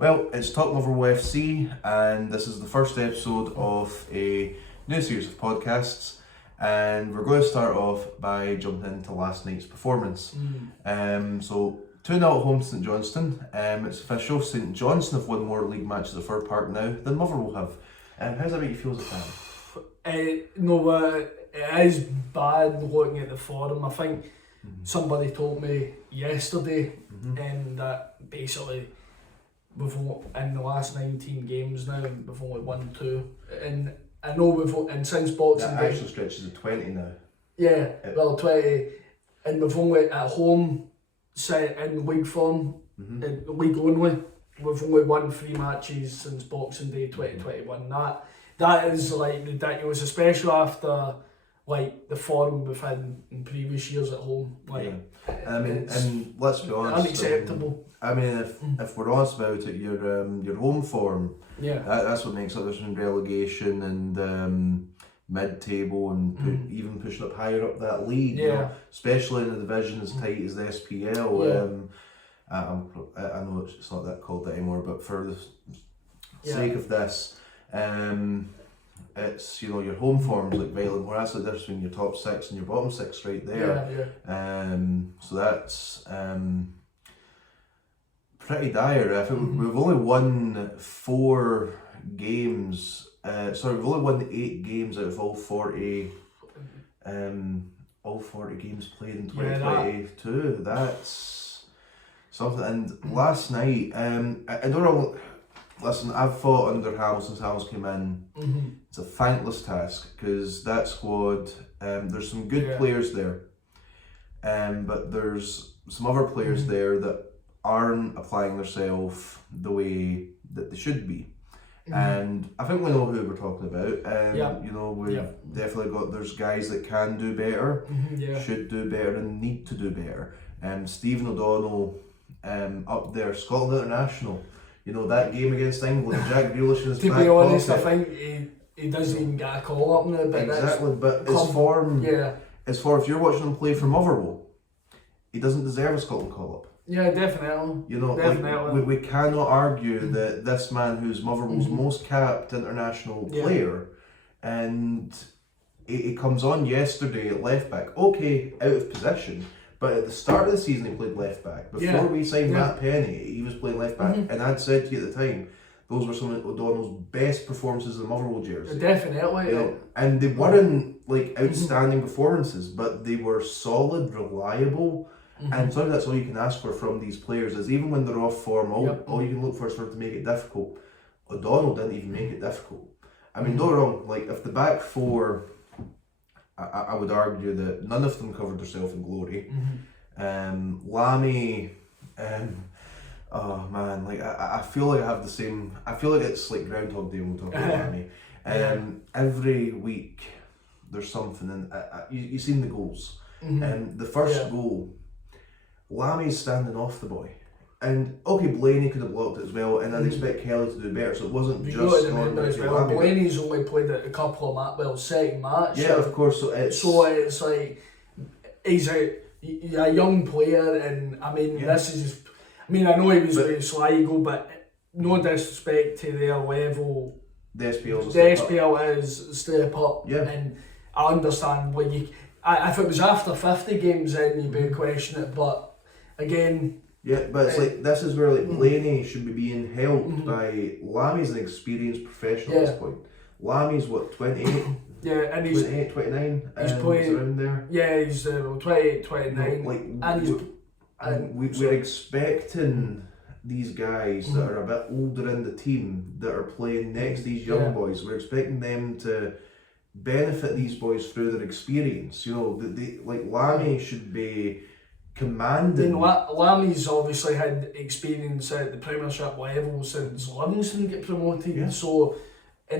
Well, it's Talk Motherwell FC, and this is the first episode of a new series of podcasts. And we're going to start off by jumping into last night's performance. So 2-0 at home to St Johnstone. It's official. St Johnstone have won more league matches at Fir Park now than Motherwell have. How does that make you feel as a fan? It is bad looking at the forum. I think somebody told me yesterday that basically in the last 19 games now, we've only won 2. And I know and since Boxing Day... That actually stretches to 20 now. Yeah, well, 20. And we've only at home, set in league form, in league only, we've only won 3 matches since Boxing Day 2021. That is like ridiculous, especially after like the form we've had in previous years at home. And let's be honest, unacceptable. If we're honest about it, your home form, that's what makes up this in relegation and mid-table and even pushing up higher up that league. You know, especially in a division as tight as the SPL. I know it's not that called anymore, but for the sake of this, it's your home form's like vital. Well, that's the difference between your top 6 and your bottom 6 right there. So that's pretty dire. I think we've only won 4 games. We've only won 8 games out of all 40 games played in 2022. That's something. And last night, I don't know. Listen, I've fought under Hamill since Hamill came in. It's a thankless task because that squad, there's some good players there, but there's some other players there that aren't applying themselves the way that they should be. And I think we know who we're talking about. We've definitely got, there's guys that can do better, should do better, and need to do better. Stephen O'Donnell, up there, Scotland International. That game against England, Jack Grealish in his back pocket. To be honest, I think he doesn't even get a call up now. But exactly, but his form, if you're watching him play for Motherwell, he doesn't deserve a Scotland call up. Yeah, definitely. Definitely. We cannot argue that this man, who's Motherwell's most capped international player, and he comes on yesterday at left back. Okay, out of position. But at the start of the season, he played left back. Before we signed Matt Penny, he was playing left back. And I'd said to you at the time, those were some of O'Donnell's best performances in the Motherwell jersey. Definitely. And they weren't like outstanding performances, but they were solid, reliable. And sometimes that's all you can ask for from these players, is even when they're off form, all you can look for is for them to make it difficult. O'Donnell didn't even make it difficult. I mean, don't get wrong, like if the back 4... I would argue that none of them covered themselves in glory. Lammy, oh man, like I feel like I have the same. I feel like it's like Groundhog Day when we talk about Lammy. Every week there's something, and you've seen the goals. The first goal, Lammy's standing off the boy. And okay, Blaney could have blocked it as well, and I'd expect Kelly to do better, so it wasn't just on Blaney's only played a couple of matches, second match. Yeah, of course. So it's like he's a young player, and I mean this is just, I mean I know he was with Sligo, but no disrespect to their level. The SPL is a step up, and I understand when if it was after 50 games, then you'd be questioning it, but again. Yeah, but it's like, this is where like Blaney should be being helped by Lammy's an experienced professional at this point. Lammy's what, 28? And he's 28, 29? He's playing around there. Yeah, he's 28, 29. We're expecting these guys that are a bit older in the team that are playing next to these young boys. We're expecting them to benefit these boys through their experience. Like Lammy should be commanding. Lammy's obviously had experience at the Premiership level since Livingston get promoted, so I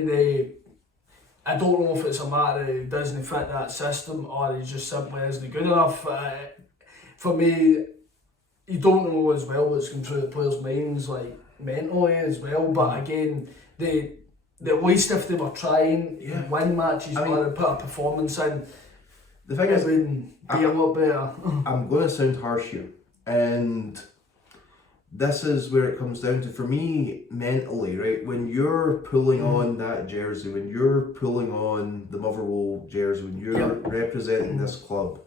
don't know if it's a matter of he doesn't fit that system or he just simply isn't good enough. For me, you don't know as well what's going through the players' minds, like mentally as well, but again, at least if they were trying to win matches or put a performance in, the thing is, be a lot better. I'm going to sound harsh here, and this is where it comes down to, for me, mentally, right? When you're pulling on that jersey, when you're pulling on the Motherwell jersey, when you're representing this club,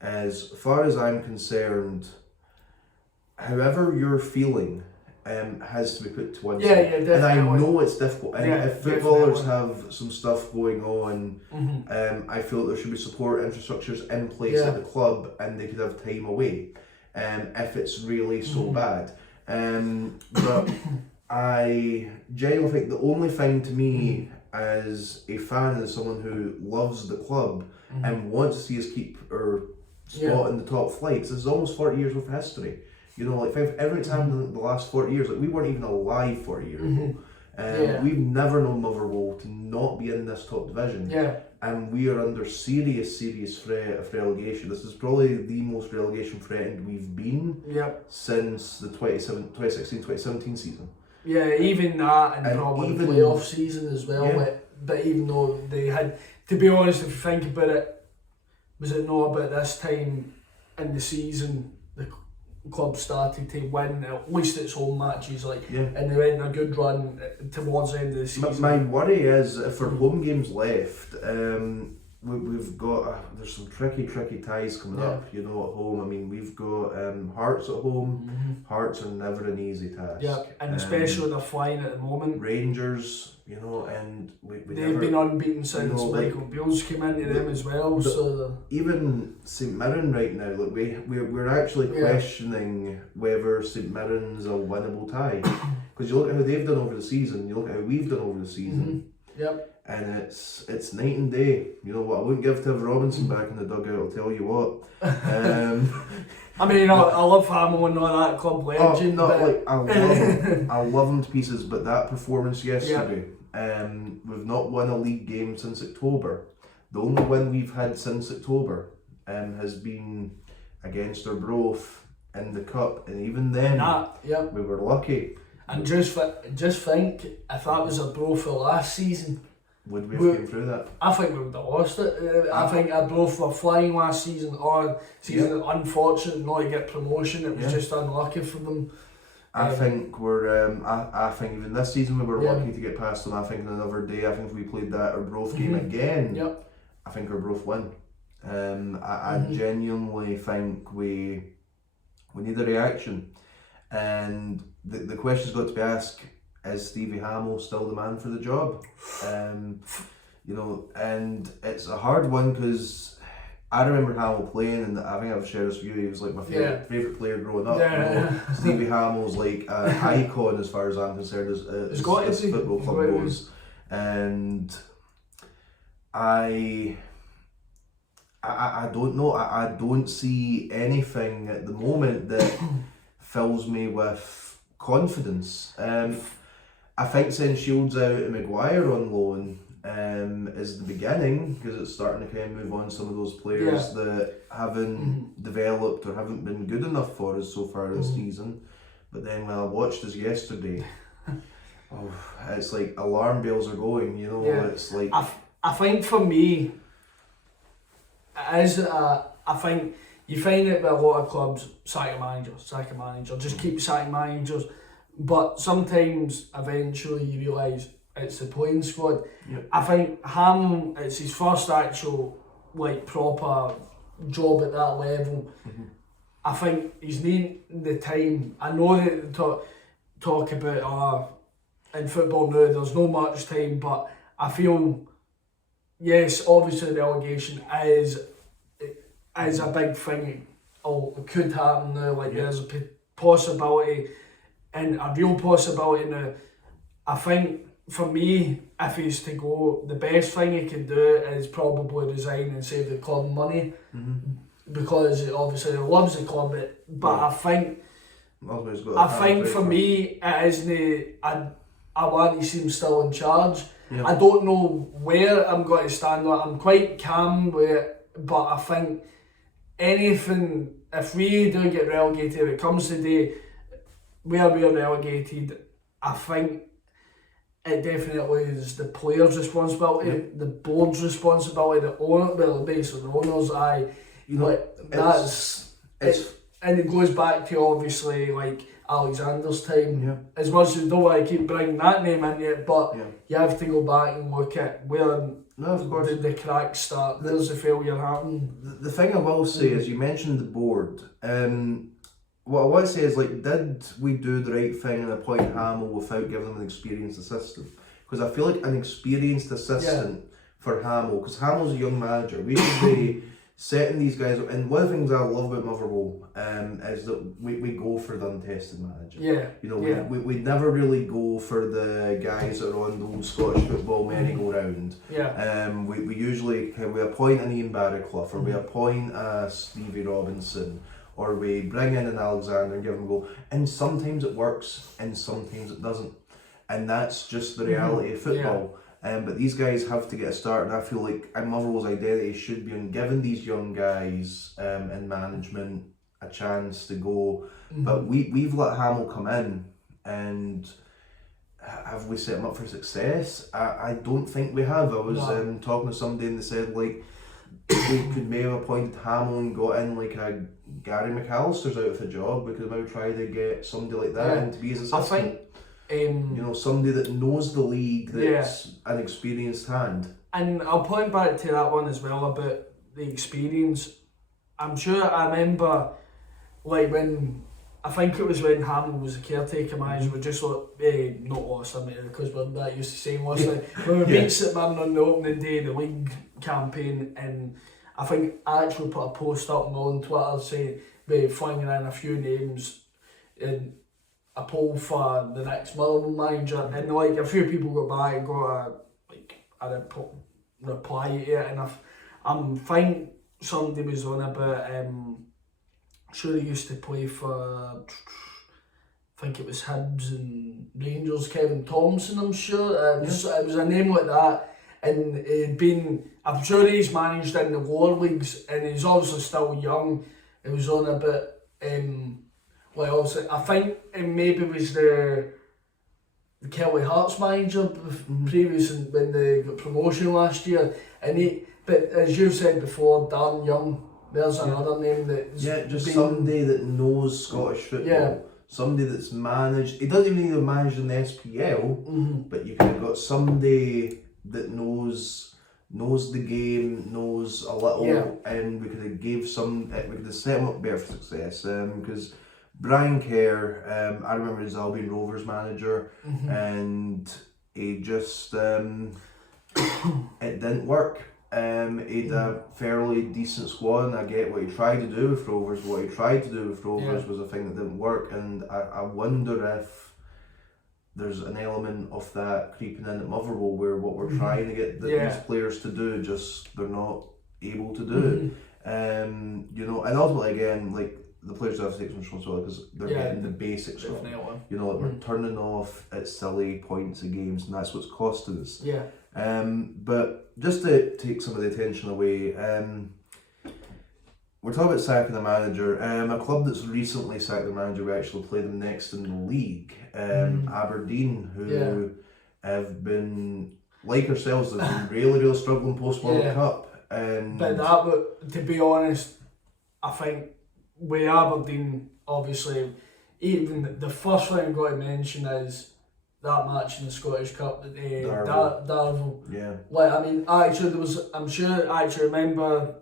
as far as I'm concerned, however you're feeling has to be put to one side. Definitely. And I know it's difficult. And if footballers definitely have some stuff going on, I feel there should be support infrastructures in place at the club, and they could have time away if it's really so bad. But I genuinely think the only thing to me as a fan, as someone who loves the club and wants to see us keep our spot in the top flights, this is almost 40 years of history. You know, like every time in the last 40 years, like we weren't even alive 40 years ago. We've never known Motherwell to not be in this top division. And we are under serious threat of relegation. This is probably the most relegation threatened we've been since the 2016-2017 season. Yeah, even that, and probably even playoff season as well. But even though they had, to be honest, if you think about it, was it not about this time in the season the club started to win at least its home matches, and they went on a good run towards the end of the season. My worry is if our home games left, we've got there's some tricky ties coming up, you know, at home. I mean, we've got Hearts at home. Hearts are never an easy task. And especially they're flying at the moment. Rangers, you know, and they've been unbeaten since Michael Beale's came into them as well. So even St Mirren right now, like we're actually questioning whether St Mirren's a winnable tie, because you look at how they've done over the season, you look at how we've done over the season. And it's night and day. You know what? I wouldn't give Tiv Robinson back in the dugout, I'll tell you what. I mean, I love Hamill and all that club legend. I love him to pieces, but that performance yesterday, we've not won a league game since October. The only win we've had since October has been against Arbroath in the cup, and even then we were lucky. And just think, if that was Arbroath for last season, would we have came through that? I think we would have lost it. I think Arbroath were flying last season, unfortunate not to get promotion. It was just unlucky for them. I think we're. I think even this season we were lucky to get past them. I think in another day, I think if we played that Arbroath game again, I think Arbroath win. I genuinely think we need a reaction, and the question's got to be asked: is Stevie Hamill still the man for the job? You know, and it's a hard one because I remember Hamill playing, and I think I've shared this with you. He was like my favourite player growing up. You know, Stevie Hamill's like an icon as far as I'm concerned as football club goes, and I don't know. I don't see anything at the moment that fills me with confidence. I think sending Shields out and Maguire on loan is the beginning, because it's starting to kind of move on some of those players that haven't developed or haven't been good enough for us so far this season. But then when I watched us yesterday, it's like alarm bells are going, you know. It's like I think for me, it is I think you find it with a lot of clubs, sack a manager, just keep sacking managers. But sometimes, eventually, you realise it's the playing squad. I think Ham, it's his first actual, proper job at that level. I think he's needing the time. I know that they talk about, in football now, there's no much time, but I feel, yes, obviously relegation is a big thing. It could happen now, there's a possibility, and a real possibility now. I think for me, if he's to go, the best thing he can do is probably resign and save the club money, because obviously he loves the club. But I think for me, it isn't. I want to see him still in charge. I don't know where I'm going to stand on it. I'm quite calm with it, but I think anything, if we do get relegated, if it comes to the day where we're relegated, I think it definitely is the players' responsibility, the board's responsibility, the owner, basically the owners. And it goes back to obviously Alexander's time. As much as you don't want to keep bringing that name into it, but you have to go back and look at where the cracks start. There's the failure happening. The thing I will say is, you mentioned the board. What I want to say is, like, did we do the right thing and appoint Hamill without giving him an experienced assistant? Because I feel like an experienced assistant for Hamill, because Hamill's a young manager, we should be setting these guys up. And one of the things I love about Motherwell is that we go for the untested manager. We never really go for the guys that are on the old Scottish football merry-go-round. We usually we appoint an Ian Barraclough, or we appoint a Stevie Robinson, or we bring in an Alexander and give him a go. And sometimes it works, and sometimes it doesn't. And that's just the reality of football. But these guys have to get a start, and I feel like Motherwell's identity should be on giving these young guys in management a chance to go. But we've let Hamill come in, and have we set him up for success? I don't think we have. I was talking to somebody and they said, like, we could maybe have appointed Hamill and got in like a Gary McAllister's out of a job, because maybe try to get somebody like that in to be his assistant. I think somebody that knows the league, that's an experienced hand. And I'll point back to that one as well about the experience. I'm sure I remember, like, I think it was when Hamill was a caretaker manager, we just not lost, because we're not used to saying lost. When we beat St Mirren on the opening day of the league campaign, and I think I actually put a post up on Twitter saying we're flinging in a few names in a poll for the next Motherwell manager, and like a few people got back and got a reply to it, and I'm fine. Somebody was on about I'm sure he used to play for, I think it was Hibs and Rangers, Kevin Thompson, I'm sure. It was a name like that, and he'd been, I'm sure he's managed in the lower leagues, and he's obviously still young. It was on about obviously, I think it maybe was the Kelly Hearts manager previous when they got promotion last year, but as you said before, Darren Young, there's another name that's somebody that knows Scottish football, somebody that's managed. He doesn't even need to manage in the SPL, but you kind of got somebody that knows the game, knows a little, and we could have set him up better for success, because Brian Kerr, I remember his Albion Rovers manager, and he just it didn't work. He had a fairly decent squad, and I get what he tried to do with Rovers. What he tried to do with Rovers was a thing that didn't work, and I wonder if there's an element of that creeping in at Motherwell, where what we're trying to get these players to do, just they're not able to do. And ultimately, again, like, the players have to take some responsibility, because they're getting the basics wrong. We're turning off at silly points of games, and that's what's costing us. But just to take some of the attention away, we're talking about sacking the manager. A club that's recently sacked the manager, we actually play them next in the league, Aberdeen, who have been, like ourselves, they've been really, really struggling post-World Cup. But that, to be honest, I think with Aberdeen, obviously, even the first thing I've got to mention is that match in the Scottish Cup, Darvel. Like, I mean, actually, I remember,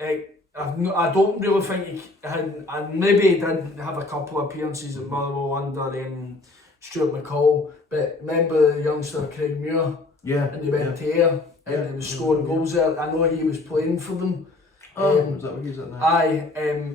I don't really think he had, and maybe he did have a couple of appearances at Motherwell under Stuart McCall, but remember the youngster Craig Muir? And he went to Ayr, and he was scoring goals there. I know he was playing for them. Is that what he's at now? Aye,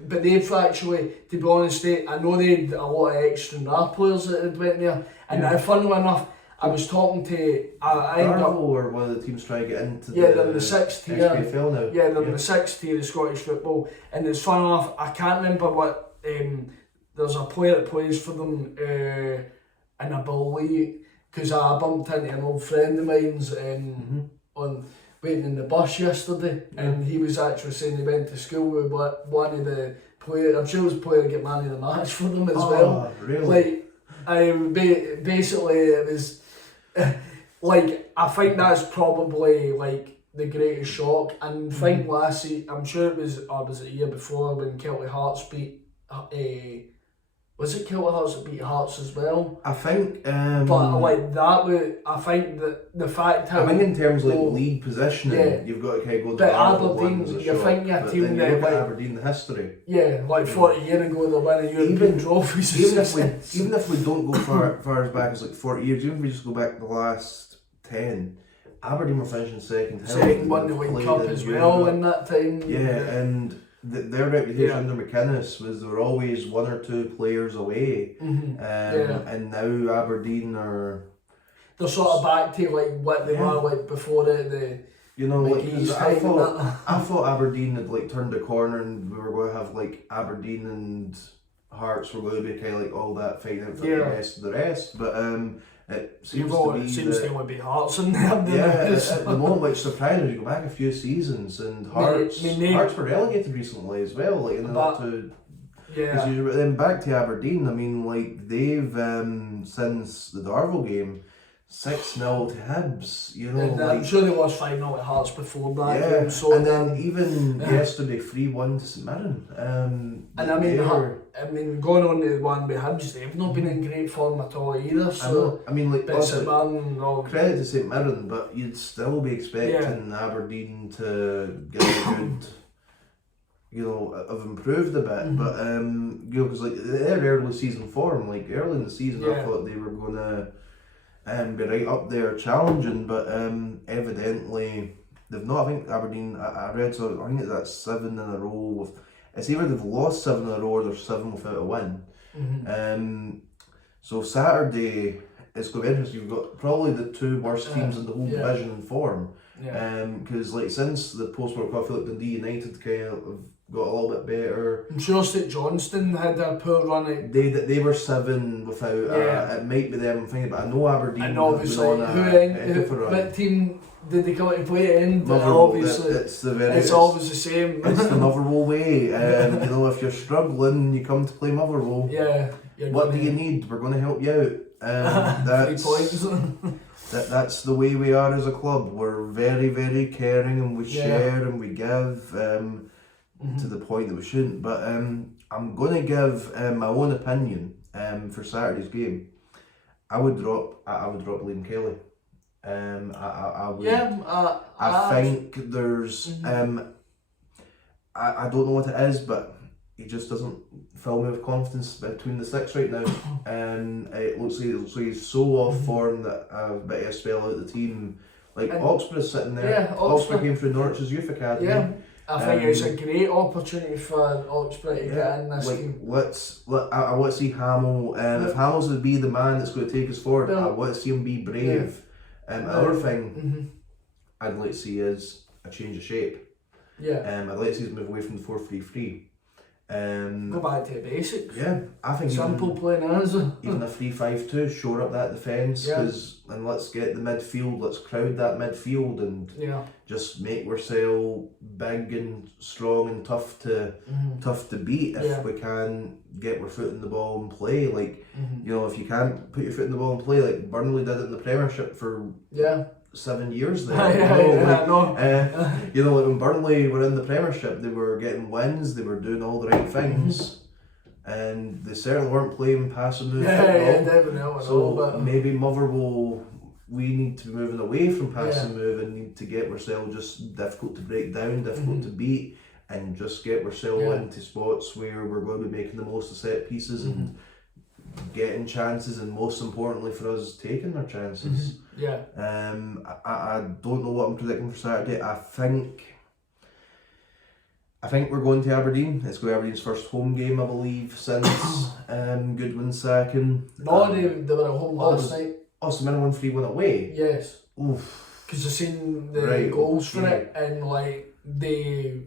but they've actually, to be honest, I know they had a lot of extra NAR players that had went there, and funnily enough, I was talking to Darvel were one of the teams trying to get into they're in the sixth tier. SPFL now. They're in the sixth tier of Scottish football, and it's fun enough, I can't remember what, there's a player that plays for them in a believe, because I bumped into an old friend of mine's on waiting in the bus yesterday, and he was actually saying he went to school with one of the players. I'm sure it was a player to get man of the match for them as well. Really? Like, basically it was like, I think that's probably like the greatest shock. And I think last season, I'm sure it was, or was it a year before, when Kelty Hearts beat Was it Celtic Hearts that beat Hearts as well? I think. But like that way, I think that the fact how. I think in terms of like league positioning, you've got to kind of go down the ones a shot. Think your but team then there, you look like, at Aberdeen, the history. Yeah, like 40 years ago, they're winning European trophies. Even if we don't go far as back as like 40 years, even if we just go back the last 10, Aberdeen were finishing second. Second, won the World Cup as well in that time. Yeah, and their reputation under McInnes was they were always one or two players away. And now Aberdeen are... They're sort of back to like what they were like before the you know, like I thought Aberdeen had like turned a corner and we were going to have like Aberdeen and Hearts were going to be kind of like all that fighting out for the rest of the rest, but it seems to be Hearts in there. At the moment, which surprised you go back a few seasons and Hearts were relegated recently as well, like in the not too. Then back to Aberdeen. I mean, like they've since the Darvel game. 6-0 to Hibs, you know. And I'm sure they lost 5-0 to Hearts before that. Yeah, game, so and then even yesterday 3-1 to St Mirren. And I mean, going on to the one with Hibs, they've not been in great form at all either. So I mean, like credit to St Mirren, but you'd still be expecting Aberdeen to get a good. You know, have improved a bit, but you know, because like their early season form, like early in the season, I thought they were gonna. Be right up there challenging, but evidently they've not. I think Aberdeen, I read, so I think that's 7 in a row. It's either they've lost 7 in a row or they're 7 without a win. So Saturday it's going to be interesting. You've got probably the 2 worst teams in the whole division in form. Because like since the post-World Cup, I feel like Dundee United kind of have got a little bit better. I'm sure that Johnstone had a poor run. They were 7 without. It might be them thinking, but I know Aberdeen. And obviously, what team did they come out to play in? But obviously, it's always the same. It's the Motherwell way. You know, if you're struggling, you come to play Motherwell. What do you need? We're going to help you out. That's 3 points. That's the way we are as a club. We're very, very caring and we share and we give. To the point that we shouldn't, but I'm going to give my own opinion for Saturday's game. I would drop Liam Kelly. I would. I think there's I don't know what it is, but he just doesn't fill me with confidence between the sticks right now. It looks like he's so off form that I've better spell out the team. Like Oxford's sitting there. Oxford came through Norwich's youth academy. I think it's a great opportunity for Oxford to get in this team. I want to see Hamill. If Hamill's would be the man that's going to take us forward, I want to see him be brave. Other thing I'd like to see is a change of shape. I'd like to see us move away from the 4-3-3. Go back to the basics. I think simple playing as even a 3-5-2, shore up that defence, and let's get the midfield, let's crowd that midfield and just make ourselves big and strong and tough to beat if we can get our foot in the ball and play. Like you know, if you can't put your foot in the ball and play, like Burnley did it in the Premiership for 7 years there. You know, like when Burnley were in the Premiership, they were getting wins, they were doing all the right things, and they certainly weren't playing pass and move football. So maybe Motherwell, we need to be moving away from pass and move and need to get ourselves just difficult to break down, difficult to beat, and just get ourselves into spots where we're going to be making the most of set pieces and getting chances, and most importantly for us, taking our chances. I don't know what I'm predicting for Saturday. I think we're going to Aberdeen. It's going to be Aberdeen's first home game, I believe, since Goodwin's sacking. They were at home last night. Oh, so Mirren won 3-1 away? Yes. Oof. Because I've seen the goals for it, and like they...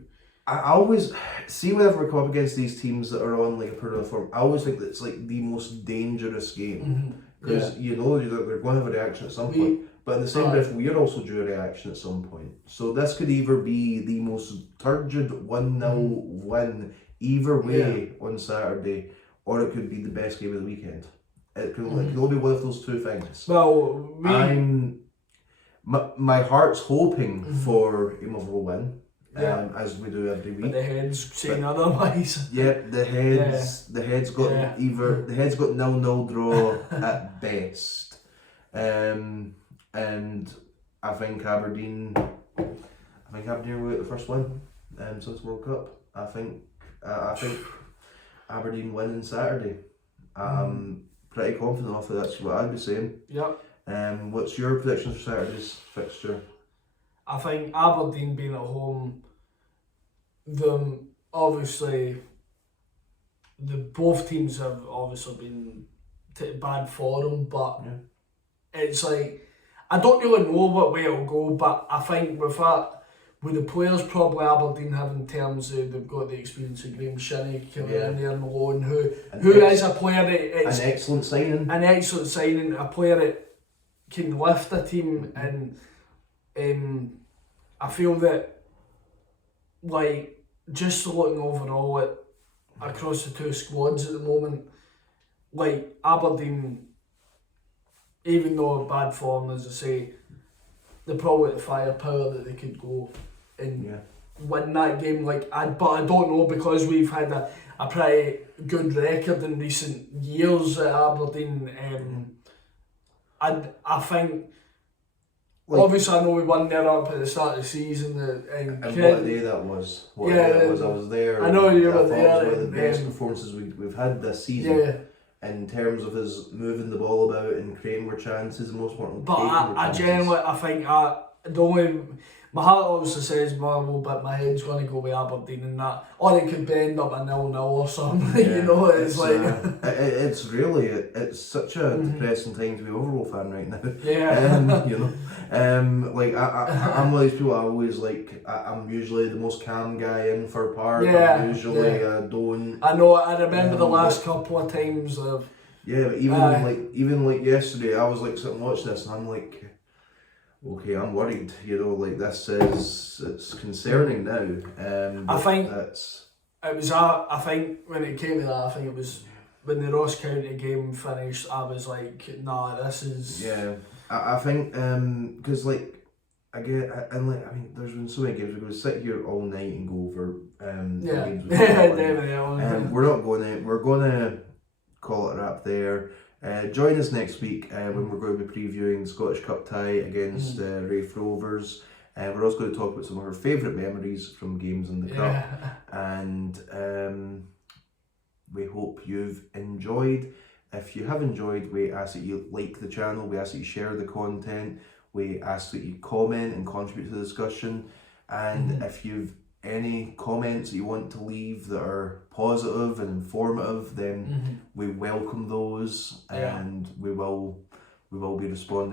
I always see whenever we come up against these teams that are on like a poor form, I always think that it's like the most dangerous game because you know they're going to have a reaction at some point. But in the same breath, we're also due a reaction at some point. So this could either be the most turgid 1-0 win either way on Saturday, or it could be the best game of the weekend. It can only be one of those two things. Well, my heart's hoping for a Motherwell win. as we do every week. But the head's saying otherwise. Yep, the head's got either the head's got 0-0 draw at best, and I think Aberdeen will get the first win since World Cup. I think Aberdeen win on Saturday. I'm pretty confident of it. That's what I'd be saying. Yep. What's your predictions for Saturday's fixture? I think Aberdeen being at home, both teams have obviously been bad form, but it's like, I don't really know what way it'll go, but I think with the players probably Aberdeen have in terms of, they've got the experience of Graham Shinnie coming in there and Malone, who is a player that an excellent signing, a player that can lift a team, and I feel that, like, just looking overall at across the two squads at the moment, like Aberdeen, even though bad form, as I say, they're probably the firepower that they could go and win that game. But I don't know, because we've had a pretty good record in recent years at Aberdeen. I think, obviously, I know we won there up at the start of the season. And what a day that was. I was there. I know you were there. It was one of the best performances we've had this season. Yeah. In terms of us moving the ball about and creating more chances, and most importantly, but I genuinely, I think the only, my heart obviously says Marvel, but my head's going to go with Aberdeen and that, or it could end up a 0-0 or something. You know, it's like it's really it's such a depressing time to be a Overall fan right now. Yeah. You know, like I'm one of these people. I always I'm usually the most calm guy in for a part. I'm usually don't. I know. I remember the last couple of times of. Yeah, but even like yesterday, I was like sitting and watching this, and I'm like, okay, I'm worried. You know, like it's concerning now. I think that's. It was. I think when it came to that, I think it was when the Ross County game finished. I was like, nah, this is. Yeah, I think because I mean, there's been so many games. We're going to sit here all night and go over the games. We're not going to. We're going to call it a wrap there. Join us next week when we're going to be previewing the Scottish Cup tie against Raith Rovers. We're also going to talk about some of our favourite memories from games in the Cup. And we hope you've enjoyed. If you have enjoyed, we ask that you like the channel, we ask that you share the content, we ask that you comment and contribute to the discussion. And if you've any comments that you want to leave that are positive and informative, then we welcome those, and we will be responding.